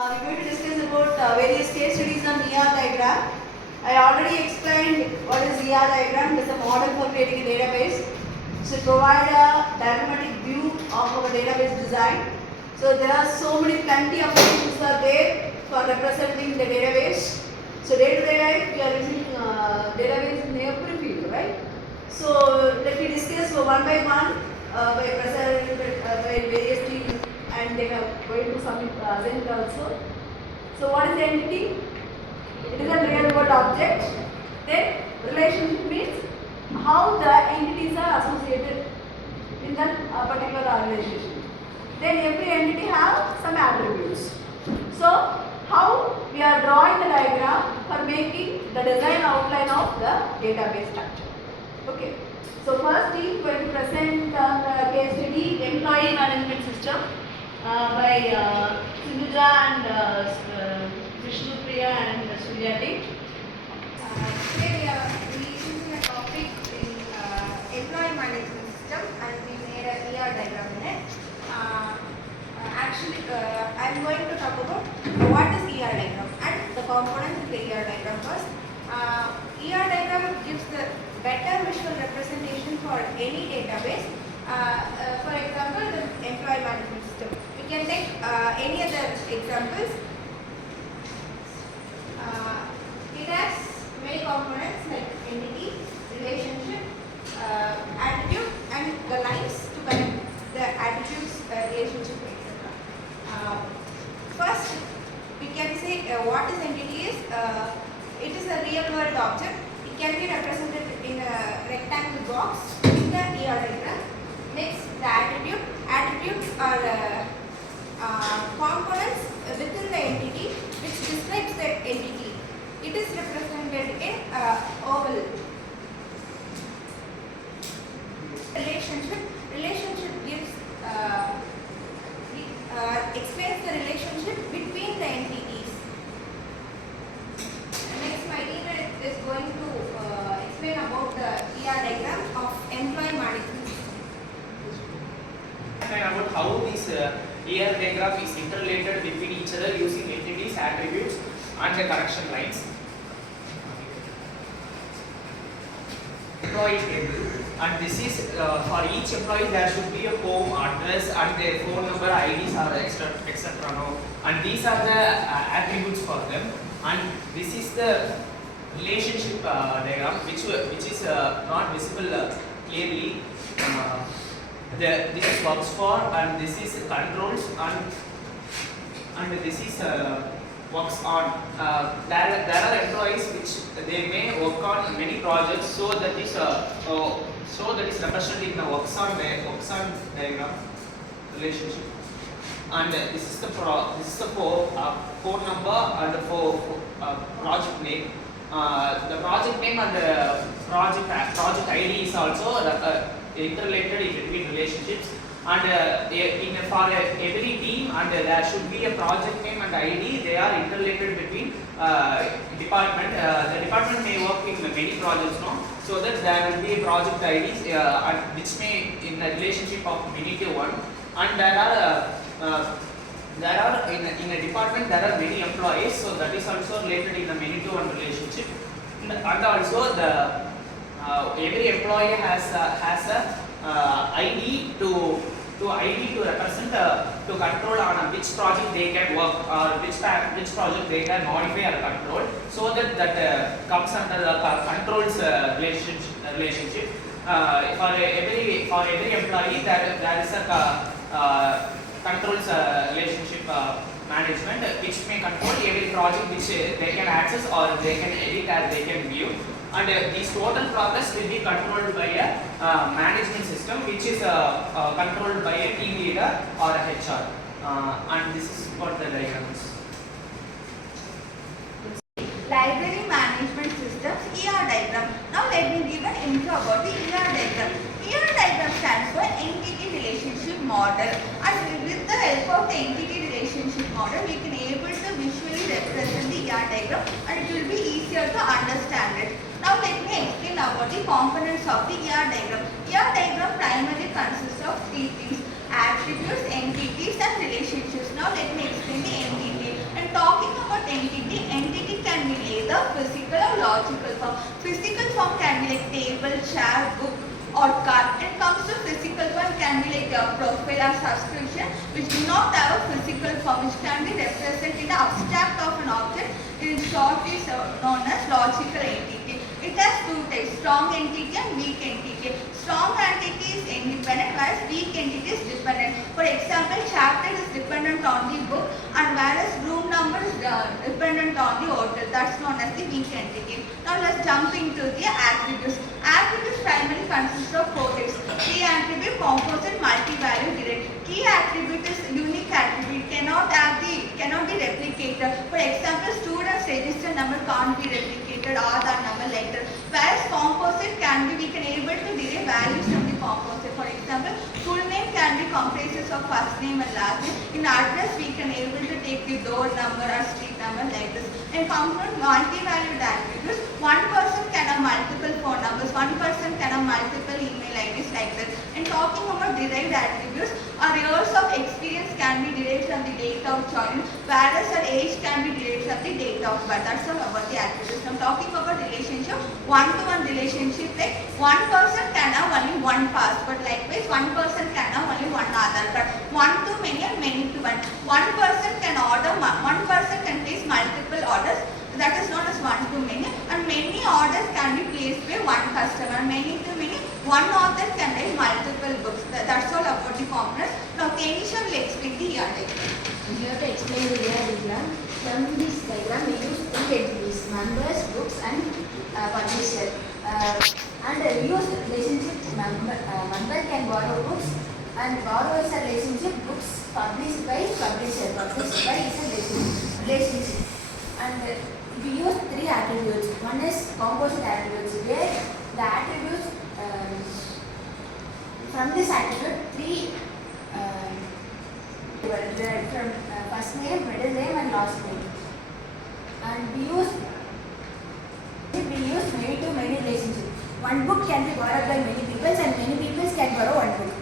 We're going to discuss about various case studies on ER diagram. I already explained what is ER diagram. It is a model for creating a database. So provide a diagrammatic view of our database design. So there are so many plenty of things are there for representing the database. So day to day life we are using database in every field, right? So let me discuss one by one by presenting by various teams and they are going to submit present also. So what is the entity? It is a real world object. Then relationship means how the entities are associated in that particular organization. Then every entity have some attributes. So how we are drawing the diagram for making the design outline of the database structure. Okay. So first team going to present the case study employee management system by Sindhuja and Vishnu Priya and Suryati. Today we are using a topic in employee management system and we made a ER diagram in it. Actually, I am going to talk about what is ER diagram and the components of the ER diagram first. ER diagram gives the better visual representation for any database. For example, the employee management system. We can take any other examples. It has many components like entity, relationship, attitude, and the lines to connect the attributes, relationship, etc. First, we can say what is entity is. It is a real world object. It can be represented in a rectangle box in the ER diagram. Next, the attributes are components within the entity which describes the entity. It is represented in oval. Relationship gives explains the relationship between the entities. Next, my teammate is going to explain about the ER diagram of employee management system. Explain about how this ER diagram is interrelated between each other using entities, attributes, and the connection lines. Employee table, and this is for each employee there should be a home address and their phone number, IDs or etc. No? And these are the attributes for them. And this is the relationship diagram which is not visible clearly. This is works for, and this is controls, and this is works on. There are employees which they may work on many projects, so that is represented in the works on diagram relationship. And this is the phone number and the project name. The project name and the project ID is also interrelated in between relationships. And for every team, and there should be a project name and ID. They are interrelated between department. The department may work in many projects, no? So that there will be a project IDs which may in a relationship of many to one. And there are in a department there are many employees, so that is also related in a many to one relationship. And also the every employee has a ID to represent to control on which project they can work or which project they can modify or control, so that comes under the controls relationship. For every employee there is a controls relationship management which may control every project which they can access or they can edit or they can view. And this total progress will be controlled by a management system which is controlled by a team leader or a HR. And this is what the diagram is. Library management systems ER diagram. Now let me give an intro about the ER diagram. ER diagram stands for entity relationship model, and with the help of the entity relationship model we can able to visually represent the ER diagram and it will be easier to understand it. Now let me explain about the components of the ER diagram. ER diagram primarily consists of three things: attributes, entities and relationships. Now let me explain the entity. logical form. Physical form can be like table, chair, book, or card. When it comes to physical form, can be like a profile or subscription, which do not have a physical form, which can be represented in the abstract of an object. In short, is known as logical entity. It has two types: strong entity and weak entity. Strong entity is independent, whereas weak entity is dependent. For example, chapter is dependent on the book, and whereas room number is dependent on the hotel. That's known as the weak entity. Now let's jump into the attributes. Attributes primarily consist of four types: key attribute, composite, multi-value, direct. Key attribute is unique attribute, cannot be replicated. For example, student's register number can't be replicated, Aadhaar number, letter. Whereas composite we can able to derive values from the composite. For example, full name can be comprises of first name and last name. In address, we can able to take the door number or street number like this. And component multi-valued attributes, one person can have multiple phone numbers, one person can have multiple email IDs like this. And talking about derived attributes, our years of experience can be derived from the date of joining, whereas our age can be derived from the date of birth. That's all about the attributes. Now talking about relationship, one-to-one relationship, like one person can have only one passport, likewise one person can have only one Aadhaar card. One to many and many to one. One person can place multiple orders. That is known as one to many, and many orders can be placed by one customer. Many to many, one author can write multiple books. That's all about the components. Now K.Sangeetha will explain the ER diagram. Here to explain the ER diagram, from this diagram we use three entities: members, books, and publisher. And we use relationship. Member can borrow books, and borrow is a relationship. Books published by publisher. Published by is a relationship. And we use three attributes. One is composite attributes, where the attributes from this attribute three from first name, middle name, and last name. And we use many to many relationship. One book can be borrowed by many people, and many people can borrow one book.